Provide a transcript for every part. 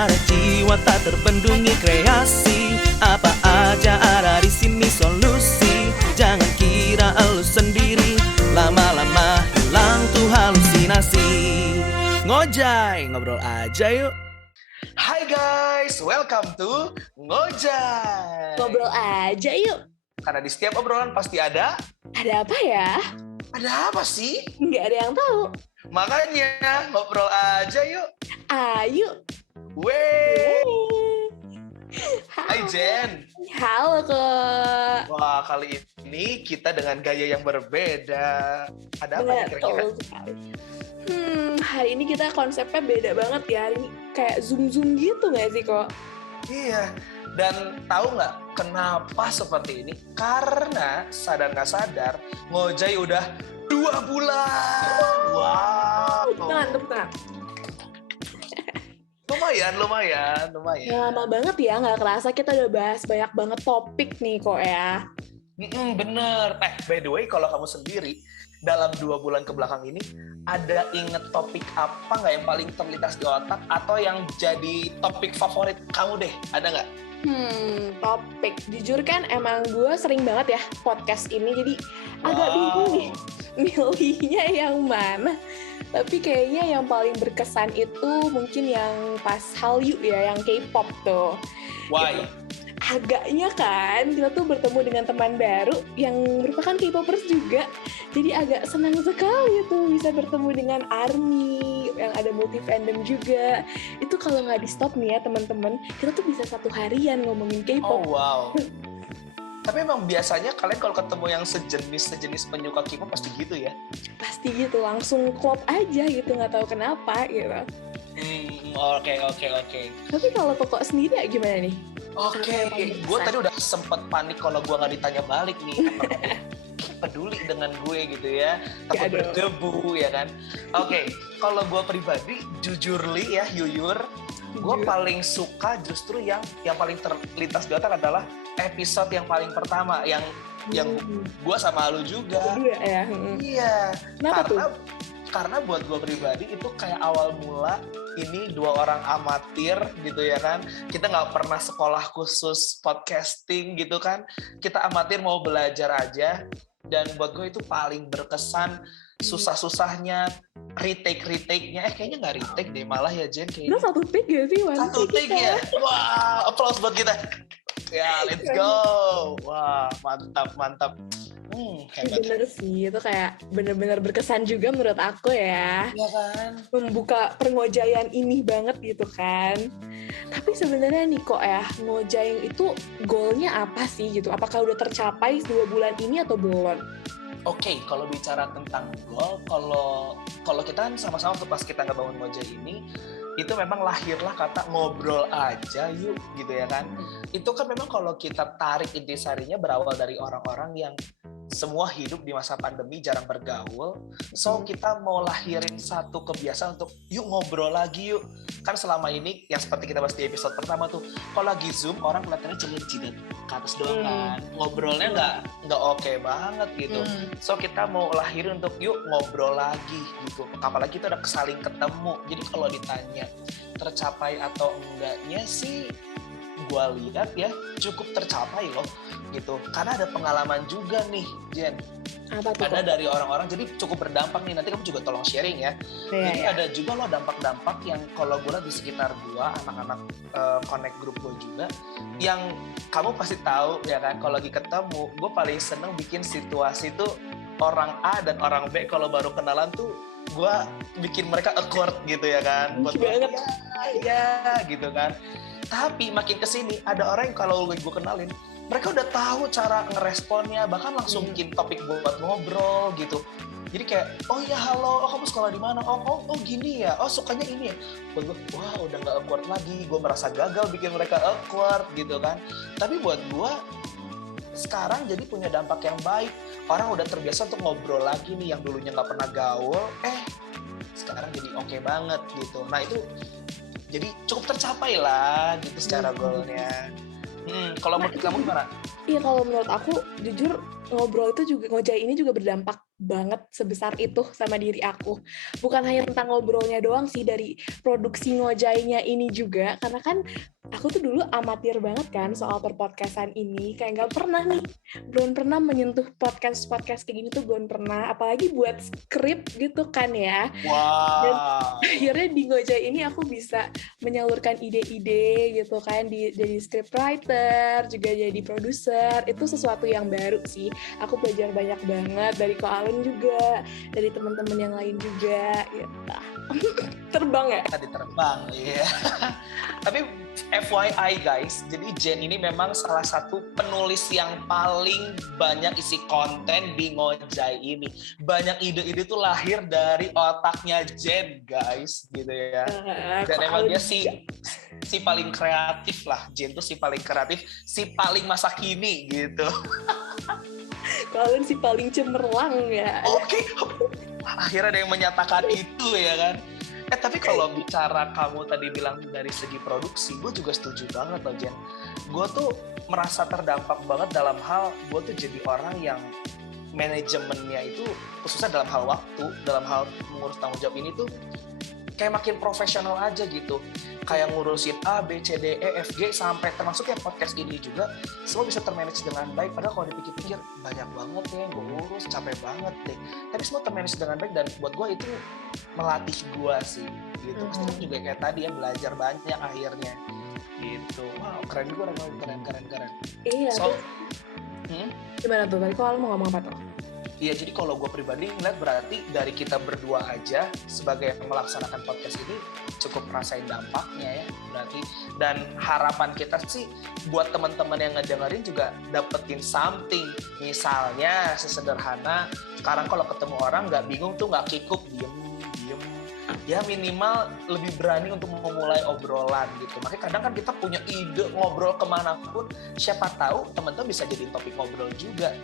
Ada jiwa tak terbendungi kreasi. Apa aja ada di sini solusi. Jangan kira elu sendiri, lama-lama hilang tuh halusinasi. Ngojay, ngobrol aja yuk. Hai guys, welcome to Ngojay. Ngobrol aja yuk. Karena di setiap obrolan pasti ada apa ya? Ada apa sih? Nggak ada yang tahu. Makanya ngobrol aja yuk. Ayo. Wey. Hai Jen. Halo kak. Wah, kali ini kita dengan gaya yang berbeda. Ada apa nih kira-kira? Hari ini kita konsepnya beda banget ya. Hari ini kayak zoom gitu nggak sih kok? Iya. Dan tahu nggak kenapa seperti ini? Karena sadar nggak sadar, Ngojay udah 2 bulan. Wow. Tenang. Lumayan. Ya, lama banget ya, nggak kerasa kita udah bahas banyak banget topik nih kok ya. Bener. By the way, kalau kamu sendiri dalam 2 bulan ke belakang ini, ada inget topik apa nggak yang paling terlintas di otak atau yang jadi topik favorit kamu deh? Ada nggak? Topik. Jujur kan emang gue sering banget ya podcast ini, jadi agak bingung nih milihnya yang mana. Tapi kayaknya yang paling berkesan itu mungkin yang pas Hallyu ya, yang K-pop tuh. Why? Agaknya kan kita tuh bertemu dengan teman baru yang merupakan K-popers juga. Jadi agak senang sekali tuh bisa bertemu dengan ARMY yang ada multi fandom juga. Itu kalau nggak di stop nih ya teman-teman, kita tuh bisa 1 harian ngomongin K-pop. Oh wow. Tapi emang biasanya kalian kalau ketemu yang sejenis penyuka K-pop pasti gitu ya? Pasti gitu, langsung klop aja gitu, nggak tahu kenapa gitu. Oke. Tapi kalau Koko sendiri ya gimana nih? Oke, gue tadi udah sempet panik kalau gue nggak ditanya balik nih. Peduli dengan gue gitu ya, takut berdebu ya kan. Oke, kalau gue pribadi, jujur, gue paling suka justru yang paling terlintas di otak adalah episode yang paling pertama, yang gue sama lu juga. Iya. Karena buat gue pribadi itu kayak awal mula ini 2 orang amatir gitu ya kan. Kita nggak pernah sekolah khusus podcasting gitu kan. Kita amatir mau belajar aja. Dan buat gue itu paling berkesan, susah-susahnya retake-nya. Kayaknya nggak retake deh malah ya Jen. Kayaknya 1 take ya sih? 1 take ya? Wah, applause buat kita. Ya, let's go. Wah, mantap. Hebat. Bener sih, itu kayak bener-bener berkesan juga menurut aku ya. Iya kan? Membuka pengojaian ini banget gitu kan. Tapi sebenarnya nih kok ya, ngojaying itu goalnya apa sih gitu? Apakah udah tercapai 2 bulan ini atau belum? Oke, kalau bicara tentang goal, kalau kita kan sama-sama tuh pas kita ngebangun Ngojay ini, itu memang lahirlah kata ngobrol aja yuk gitu ya kan. Itu kan memang kalau kita tarik intisarinya berawal dari orang-orang yang semua hidup di masa pandemi, jarang bergaul. So kita mau lahirin satu kebiasaan untuk yuk ngobrol lagi yuk. Kan selama ini yang seperti kita bahas di episode pertama tuh, kalau lagi Zoom orang kelihatannya cuma jidat ke atas doang kan. Ngobrolnya nggak oke banget gitu. So kita mau lahirin untuk yuk ngobrol lagi gitu. Apalagi itu ada saling ketemu. Jadi kalau ditanya tercapai atau enggaknya sih, gue lihat ya cukup tercapai loh gitu, karena ada pengalaman juga nih Jen. Apa tuh? Ada dari orang-orang, jadi cukup berdampak nih, nanti kamu juga tolong sharing ya. Jadi ada juga loh dampak-dampak yang kalau gue lihat di sekitar gue, anak-anak connect group gue juga, yang kamu pasti tahu ya kan, kalau lagi ketemu gue paling seneng bikin situasi tuh orang A dan orang B kalau baru kenalan tuh gue bikin mereka awkward gitu ya kan, buat banget ya gitu kan. Tapi makin kesini ada orang yang kalau gue kenalin, mereka udah tahu cara ngeresponnya, bahkan langsung bikin topik buat ngobrol gitu. Jadi kayak, oh ya halo, oh kamu sekolah di mana? Oh gini ya, oh sukanya ini ya. Buat gue, wah udah nggak awkward lagi. Gue merasa gagal bikin mereka awkward gitu kan. Tapi buat gue sekarang jadi punya dampak yang baik. Orang udah terbiasa untuk ngobrol lagi nih, yang dulunya nggak pernah gaul, sekarang jadi oke banget gitu. Nah itu jadi cukup tercapai lah gitu secara goalnya. Kalau menurut kamu gimana? Iya, kalau menurut aku jujur ngobrol itu juga, Ngojay ini juga berdampak banget sebesar itu sama diri aku. Bukan hanya tentang ngobrolnya doang sih, dari produksi ngojainya ini juga, karena kan aku tuh dulu amatir banget kan soal perpodcastan ini, kayak belum pernah menyentuh podcast kayak gini tuh, belum pernah, apalagi buat skrip gitu kan ya. Dan Wow. akhirnya di Ngojai ini aku bisa menyalurkan ide-ide gitu kan, jadi scriptwriter, juga jadi produser. Itu sesuatu yang baru sih. Aku belajar banyak banget dari Ko Alun juga, dari teman-teman yang lain juga gitu. Terbang ya? Tadi terbang, iya. Tapi FYI guys, jadi Jen ini memang salah satu penulis yang paling banyak isi konten di Ngojai ini. Banyak ide-ide tuh lahir dari otaknya Jen guys, gitu ya. Dan emang dia si paling kreatif lah, Jen tuh si paling kreatif, si paling masa kini gitu. Kalian si paling cemerlang ya. Oke. Akhirnya ada yang menyatakan itu ya kan. Tapi kalau bicara kamu tadi bilang dari segi produksi, gue juga setuju banget loh Jen. Gue tuh merasa terdampak banget dalam hal, gue tuh jadi orang yang manajemennya itu, khususnya dalam hal waktu, dalam hal mengurus tanggung jawab ini tuh kayak makin profesional aja gitu. Kayak ngurusin A, B, C, D, E, F, G, sampai termasuk yang podcast ini juga, semua bisa termanage dengan baik. Padahal kalau dipikir-pikir, banyak banget ya yang gue urus, capek banget deh. Tapi semua termanage dengan baik, dan buat gue itu melatih gue sih. Gitu. Terus juga kayak tadi ya, belajar banyak akhirnya. Gitu. Wow, keren juga, keren. Iya. So, gimana tuh? Tadi kalau mau ngomong apa tuh? Iya, jadi kalau gue pribadi ngeliat berarti dari kita berdua aja sebagai melaksanakan podcast ini cukup rasain dampaknya ya berarti. Dan harapan kita sih buat teman-teman yang ngedengerin juga dapetin something. Misalnya sesederhana sekarang kalau ketemu orang nggak bingung tuh, nggak kikuk, diem. Ya minimal lebih berani untuk memulai obrolan gitu. Makanya kadang kan kita punya ide ngobrol kemanapun, siapa tahu teman-teman bisa jadi topik ngobrol juga.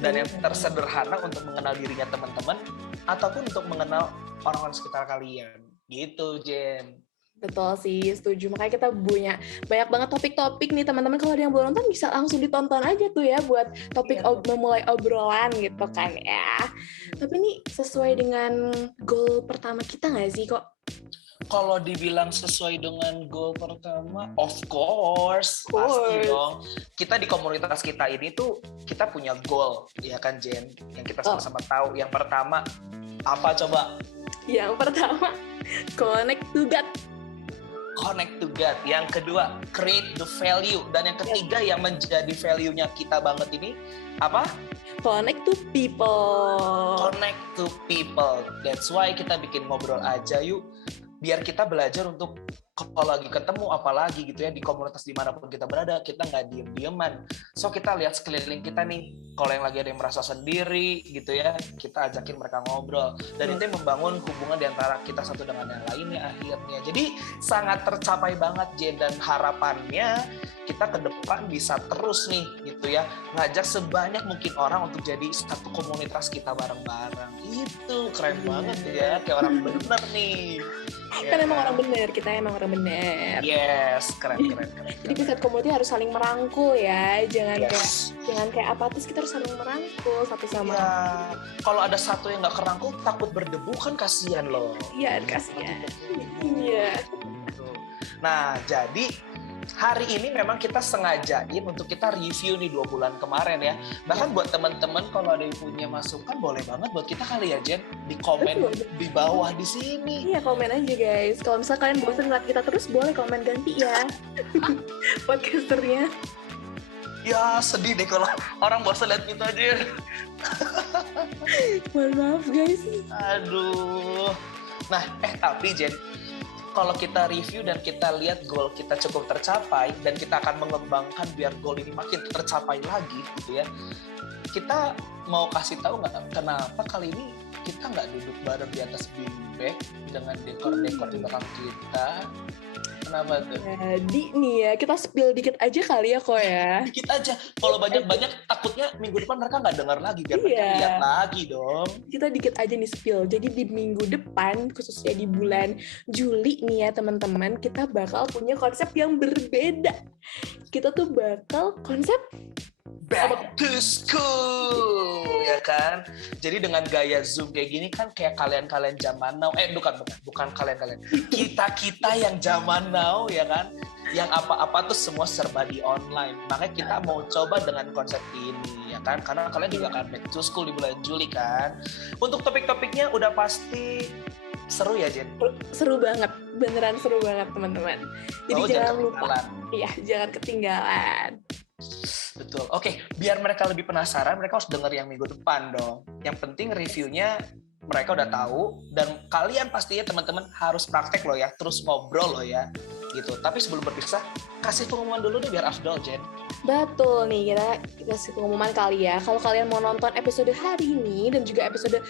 Dan yang tersederhana untuk mengenal dirinya teman-teman ataupun untuk mengenal orang-orang sekitar kalian gitu, Jen. Betul sih, setuju. Makanya kita punya banyak banget topik-topik nih teman-teman. Kalau ada yang belum nonton bisa langsung ditonton aja tuh ya buat topik memulai obrolan gitu kan ya. Tapi ini sesuai dengan goal pertama kita nggak sih kok? Kalau dibilang sesuai dengan goal pertama, of course, pasti dong. Kita di komunitas kita ini tuh kita punya goal, ya kan Jen? Yang kita sama-sama tahu. Yang pertama apa coba? Yang pertama connect to God. Connect to God. Yang kedua create the value. Dan yang ketiga yang menjadi value-nya kita banget ini apa? Connect to people. Connect to people. That's why kita bikin ngobrol aja yuk. Biar kita belajar untuk kalau lagi ketemu apalagi gitu ya di komunitas dimanapun kita berada, kita nggak diem-dieman. So kita lihat sekeliling kita nih, kalau yang lagi ada yang merasa sendiri gitu ya, kita ajakin mereka ngobrol. Dan itu yang membangun hubungan di antara kita satu dengan yang lainnya akhirnya. Jadi sangat tercapai banget Jen, dan harapannya kita ke depan bisa terus nih gitu ya, ngajak sebanyak mungkin orang untuk jadi satu komunitas kita bareng-bareng. Itu keren banget ya, kayak orang bener nih. Kan emang orang bener, kita emang orang bener. Yes, keren. Jadi pusat komuniti harus saling merangkul ya, jangan kayak apatis, kita harus saling merangkul satu sama lain. Kalau ada satu yang nggak kerangkul, takut berdebu kan kasihan loh. Iya, kasihan. Iya. Nah, jadi hari ini memang kita sengajain untuk kita review nih 2 bulan kemarin ya. Bahkan buat teman-teman kalau ada yang punya masukan, boleh banget buat kita kali ya Jen, di komen di bawah di sini. Iya, komen aja guys. Kalau misalnya kalian bosan ngeliat kita terus, boleh komen ganti ya podcasternya. Ya sedih deh kalau orang bosan lihat itu aja. Mohon maaf guys. Aduh. Nah, tapi Jen, kalau kita review dan kita lihat goal kita cukup tercapai dan kita akan mengembangkan biar goal ini makin tercapai lagi gitu ya. Kita mau kasih tahu nggak kenapa kali ini kita nggak duduk bareng di atas beanbag dengan dekor-dekor di belakang kita? Kenapa tuh? Jadi nih ya, kita spill dikit aja kali ya kok ya. Dikit aja. Kalau banyak-banyak takutnya minggu depan mereka nggak dengar lagi biar mereka lihat lagi dong. Kita dikit aja nih spill. Jadi di minggu depan, khususnya di bulan Juli nih ya teman-teman, kita bakal punya konsep yang berbeda. Kita tuh bakal konsep Back to school, ya kan? Jadi dengan gaya Zoom kayak gini kan kayak kalian-kalian zaman now, bukan kalian-kalian. Kita yang zaman now, ya kan? Yang apa-apa tuh semua serba di online. Makanya kita mau coba dengan konsep ini, ya kan? Karena kalian juga akan back to school di bulan Juli kan. Untuk topik-topiknya udah pasti seru ya, Jen? Seru banget, beneran seru banget teman-teman. Jadi jangan lupa, jangan ketinggalan. Betul. Oke, biar mereka lebih penasaran, mereka harus denger yang minggu depan dong. Yang penting reviewnya mereka udah tahu, dan kalian pastinya teman-teman harus praktek loh ya, terus ngobrol loh ya, gitu. Tapi sebelum berpisah, kasih pengumuman dulu deh biar afdol, Jen. Betul nih, kita kasih pengumuman kali ya. Kalau kalian mau nonton episode hari ini dan juga episode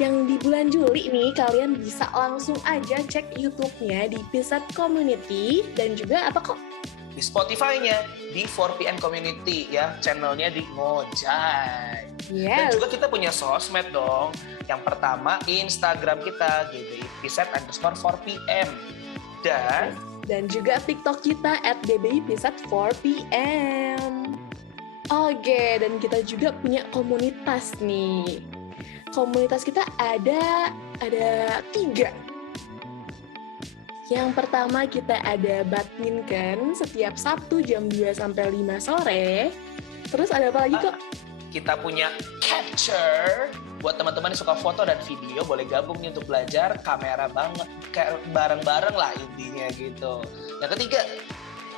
yang di bulan Juli nih, kalian bisa langsung aja cek YouTube-nya di Pisat Community dan juga apa kok? Di Spotify-nya, di 4PM Community ya, channelnya di Ngojay. Yes. Dan juga kita punya sosmed dong. Yang pertama, Instagram kita, GBI_Pisat_4PM. Dan juga TikTok kita @BBI_Pisat4PM. Oke, dan kita juga punya komunitas nih. Komunitas kita ada 3. Yang pertama kita ada badminton setiap Sabtu jam 2 sampai 5 sore. Terus ada apa lagi kok? Kita punya capture. Buat teman-teman yang suka foto dan video, boleh gabung nih untuk belajar kamera banget, kayak bareng-bareng lah intinya gitu.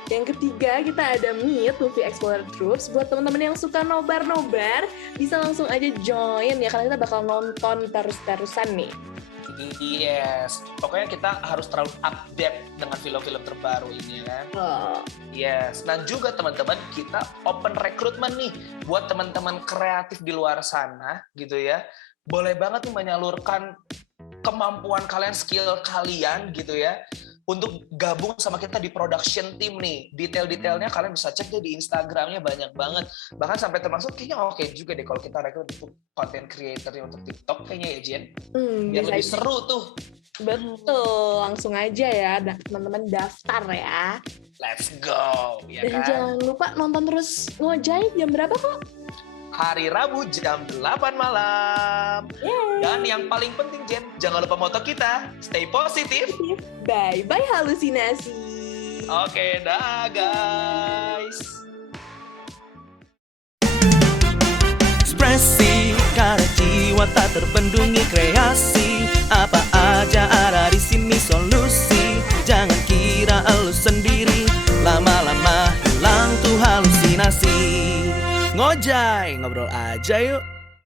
Yang ketiga kita ada Meet Movie Explorer Troops. Buat teman-teman yang suka nobar-nobar, bisa langsung aja join ya, karena kita bakal nonton terus-terusan nih. Yes, pokoknya kita harus terlalu update dengan film-film terbaru ini kan. Yes, dan juga teman-teman kita open recruitment nih buat teman-teman kreatif di luar sana gitu ya. Boleh banget nih menyalurkan kemampuan kalian, skill kalian gitu ya, untuk gabung sama kita di production team nih. Detail-detailnya kalian bisa cek deh di Instagramnya, banyak banget. Bahkan sampai termasuk kayaknya oke juga deh kalau kita rekrut untuk content creator untuk TikTok kayaknya ya, Jen. Biar lebih seru tuh. Betul, langsung aja ya teman-teman daftar ya. Let's go, ya kan? Dan jangan lupa nonton terus Ngojay jam berapa kok? Hari Rabu jam 8 malam. Yeay. Dan yang paling penting, Jen, jangan lupa moto kita, stay positif. Bye-bye halusinasi. Oke, dah guys. Ekspresi karena jiwa tak terbendungi kreasi. Apa aja ada di sini solusi. Jangan kira elu sendiri, lama-lama hilang tuh halusinasi. Ngojay, ngobrol aja yuk.